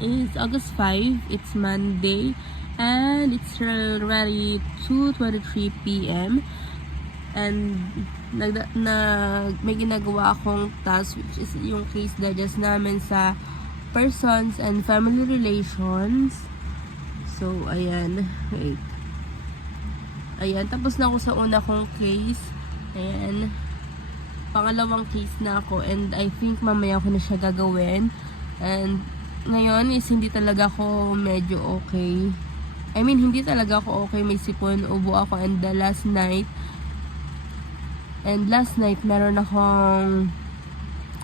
Ngayon is August 5. It's Monday. And it's already 2:23 p.m. And may ginagawa akong task, which is yung case digest namin sa persons and family relations. So, ayan. Wait. Ayan. Tapos na ako sa una kong case. Ayan. Pangalawang case na ako. And I think mamaya ko na siya gagawin. And ngayon is hindi talaga ako medyo okay. I mean, hindi talaga ako okay. May sipon, ubo ako. And the last night, meron akong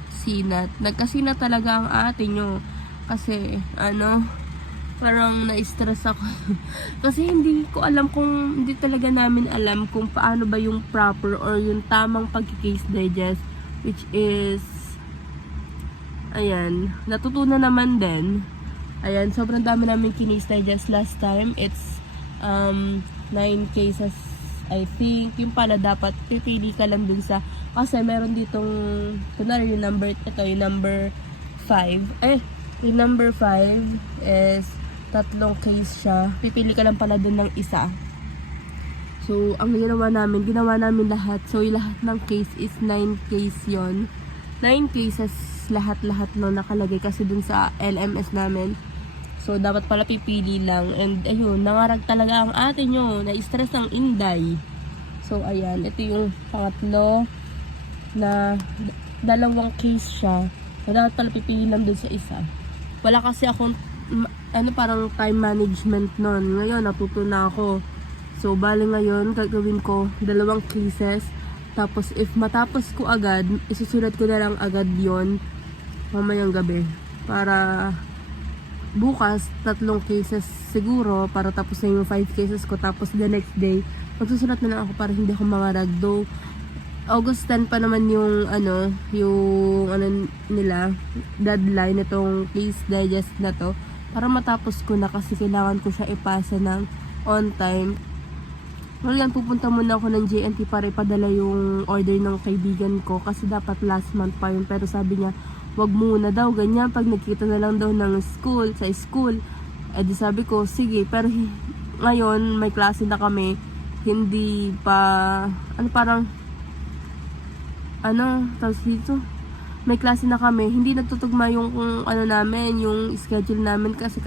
sinat. Nagkasinat talaga ang ate nyo. Kasi, parang na-stress ako. Kasi hindi talaga namin alam kung paano ba yung proper or yung tamang pag-case digest. Which is, ayan, natutunan naman din. Ayan, sobrang dami namin case digest last time. It's 9 cases, I think. Yung pala dapat pipili ka lang dun sa, kasi meron ditong, kunwari yung number 5. Yung number 5 is 3 case siya. Pipili ka lang pala dun ng isa. So, ang ginawa namin lahat. So, yung lahat ng case is 9 case yon. 9 cases lahat no nakalagay kasi dun sa LMS namin. So, dapat pala pipili lang. And, ayun, nangarag talaga ang ate nyo. Na-stress ang inday. So, ayan. Ito yung pangatlo na 2 case siya. So, dapat pala pipili lang dun sa isa. Wala kasi akong, parang time management nun. Ngayon, natuto na ako. So, bali ngayon, gagawin ko 2 cases. Tapos, if matapos ko agad, isusulat ko na lang agad yon mamayang gabi. Para bukas, 3 cases siguro, para tapos na yung 5 cases ko. Tapos the next day, magsusulat na lang ako para hindi ako mangarag. Though, August 10 pa naman yung nila, deadline itong case digest na to. Para matapos ko na kasi kailangan ko siya ipasa ng on time. Ngayon, pupunta muna ako ng JNT para ipadala yung order ng kaibigan ko. Kasi dapat last month pa yun. Pero sabi niya, wag muna daw, ganyan. Pag nagkita na lang daw ng sa school. Eh di sabi ko, sige. Pero ngayon, may klase na kami. Hindi pa, tapos dito. May klase na kami. Hindi nagtutugma yung namin, yung schedule namin. Kasi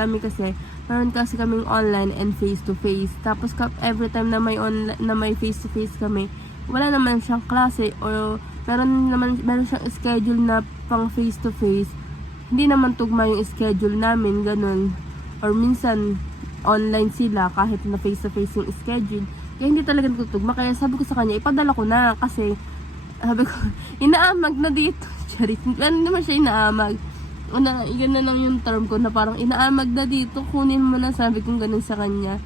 meron kasi kaming online and face-to-face. Tapos every time na may face-to-face kami, wala naman siyang klase or meron siyang schedule na pang face-to-face. Hindi naman tugma yung schedule namin, ganun. Or minsan, online sila kahit na face-to-face yung schedule. Kaya hindi talaga natutugma. Kaya sabi ko sa kanya, ipadala ko na kasi sabi ko, inaamag na dito. Charit. Ano naman siya inaamag? Yun na lang yung term ko na parang inaamag na dito. Kunin mo na, sabi kong ganun sa kanya.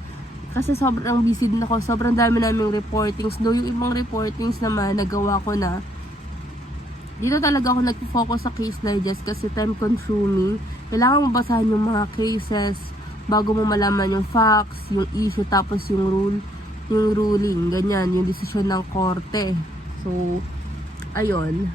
Kasi sobrang busy din ako. Sobrang dami naming reportings. Though yung ibang reportings naman, nagawa ko na. Dito talaga ako nag-focus sa case digest kasi time consuming. Kailangan mo basahin yung mga cases bago mo malaman yung facts, yung issue, tapos yung ruling, ganyan, yung desisyon ng korte. So, ayun.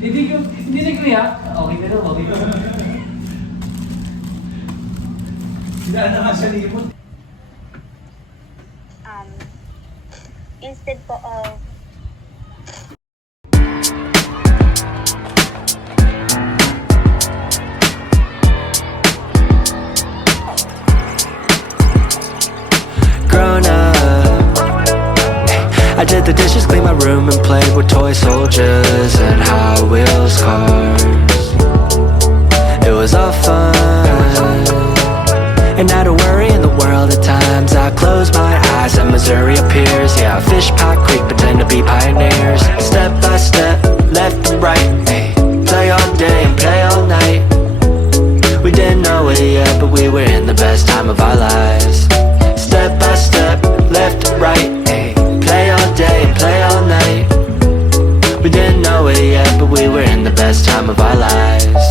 Hindi na kuya. Okay na daw, okay na. Sinaan na nga siya limot. Instead po of grown up, I did the dishes, cleaned my room and played with toy soldiers and Hot Wheels cars. It was all fun, and not a worry in the world at times. I close my eyes and Missouri appears. Yeah, fish pot creek, pretend to be pioneers. Step by step, left and right, ay, play all day and play all night. We didn't know it yet, but we were in the best time of our lives. Step by step, left and right, ay, play all day and play all night. We didn't know it yet, but we were in the best time of our lives.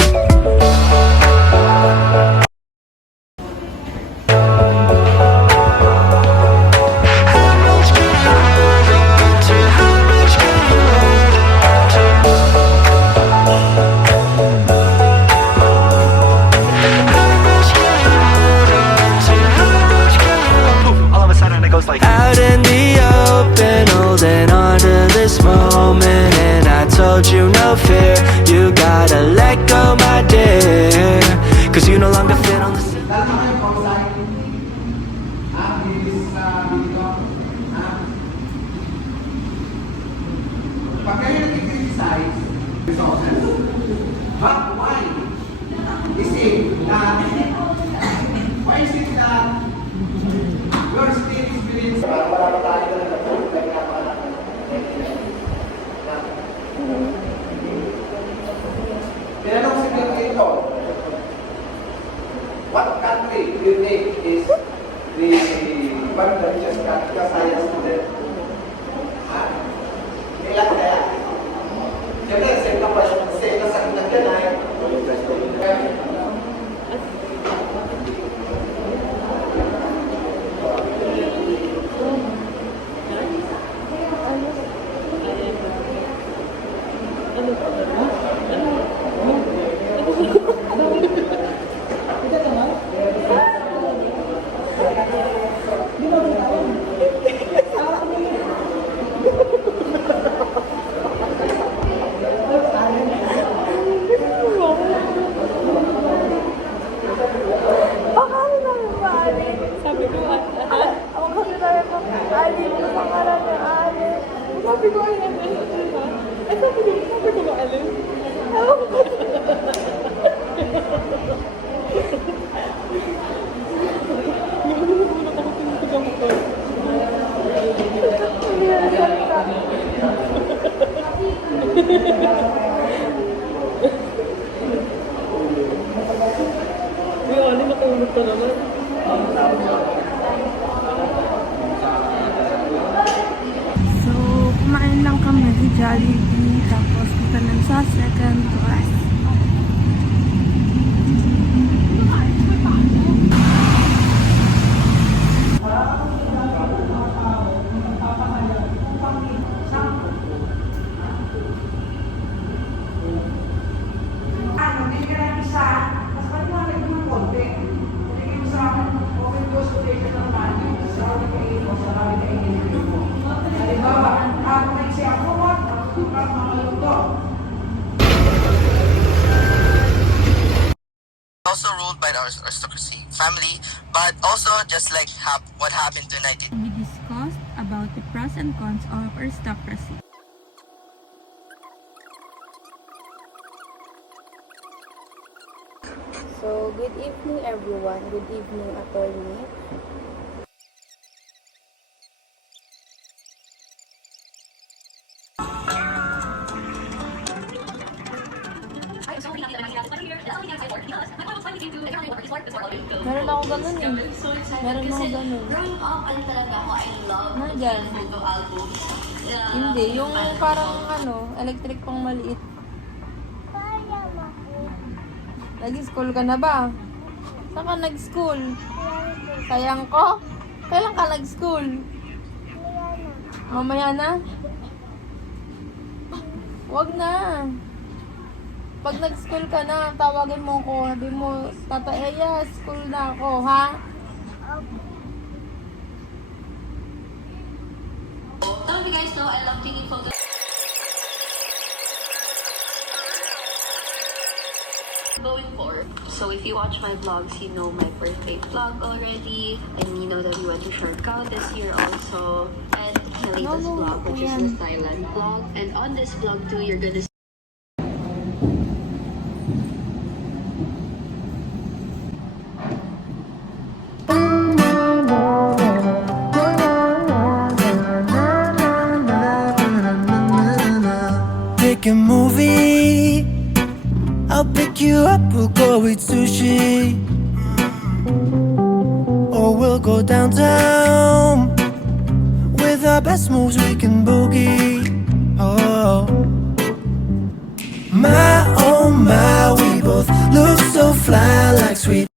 Jollibee sa karan ni Ale. Sabi ko, ay, ano, ay, sabi ko, maalim. Ewan ko. So, kumain lang kami sa Jollibee, tapos punta lang sa second class. Also ruled by the aristocracy family, but also just like what happened to 19. We discussed about the pros and cons of aristocracy. So, good evening everyone. Good evening, attorney. Meron ako ganun eh. Meron ako ganun. Growing up, ano talaga ako, I love Nandyan. photo album. Hindi, yung parang electric pang maliit. Nag-school ka na ba? Saan ka nag-school? Sayang ko? Kailan ka nag-school? Mamaya na? Wag na. Pag nag-school ka na, tawagin mo ko. Sabi mo, Tata Eya, school na ako, ha? Some of you guys know I love taking photos. Going for. So if you watch my vlogs, you know my birthday vlog already. And you know that we went to Siargao this year also. And my latest vlog, which is the Thailand vlog. And on this vlog too, you're gonna Pick a movie, I'll pick you up, we'll go eat sushi. Or we'll go downtown, with our best moves we can boogie. Oh my, we both look so fly like sweet.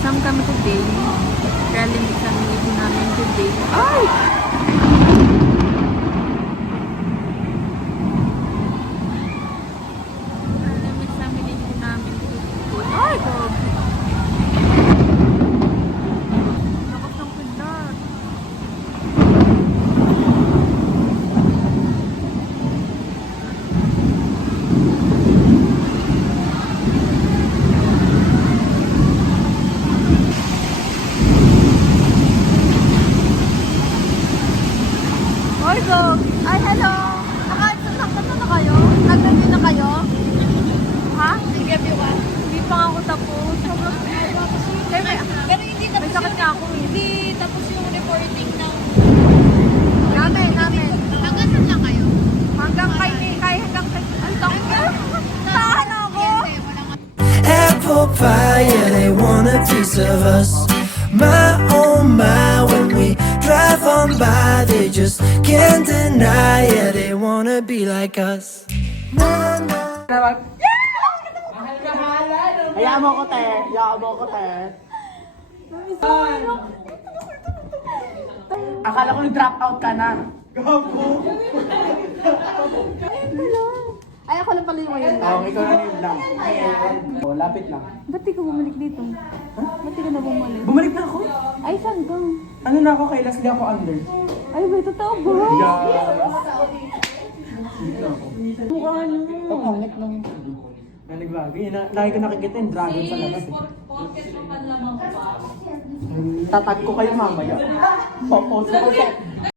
Exam kami today. Galing examination namin today. Ay! Galing examination namin today. Ay! God! Lakas ng kidlat. Oy, go! Ay, hello! Nakasasaktan na kayo? Nag-review na kayo? Ha? Nag-review ka? Hindi pa nga ako tapos. Pero hindi tapos. May sakit nga ako. Hindi tapos yung reporting ng... Namin. Hanggang saan lang kayo? Hanggang hanggang saan ako? Apple pie, yeah, they want a piece of us. My, oh my, when we drive on by, they just can't deny, yeah, they wanna be like us. Na, na. Hayaan mo ko, te. Akala ko yung drop out ka na. Ay, ako lang pala yung ngayon. Oo, ikaw na yung lang. Oo, lapit lang. Ba't di ka bumalik dito? Ba't di ka na bumalik? Bumalik na ako. Ay, saan ka? Ano na ako, kay Leslie ako under. Ay, may totoo ba? Mukha nyo. Pangit nung... Na nagbago. Yun, lagi ko nakikita yung dragon sa labas eh. Tatag ko kayo mamaya. Popost ko sa...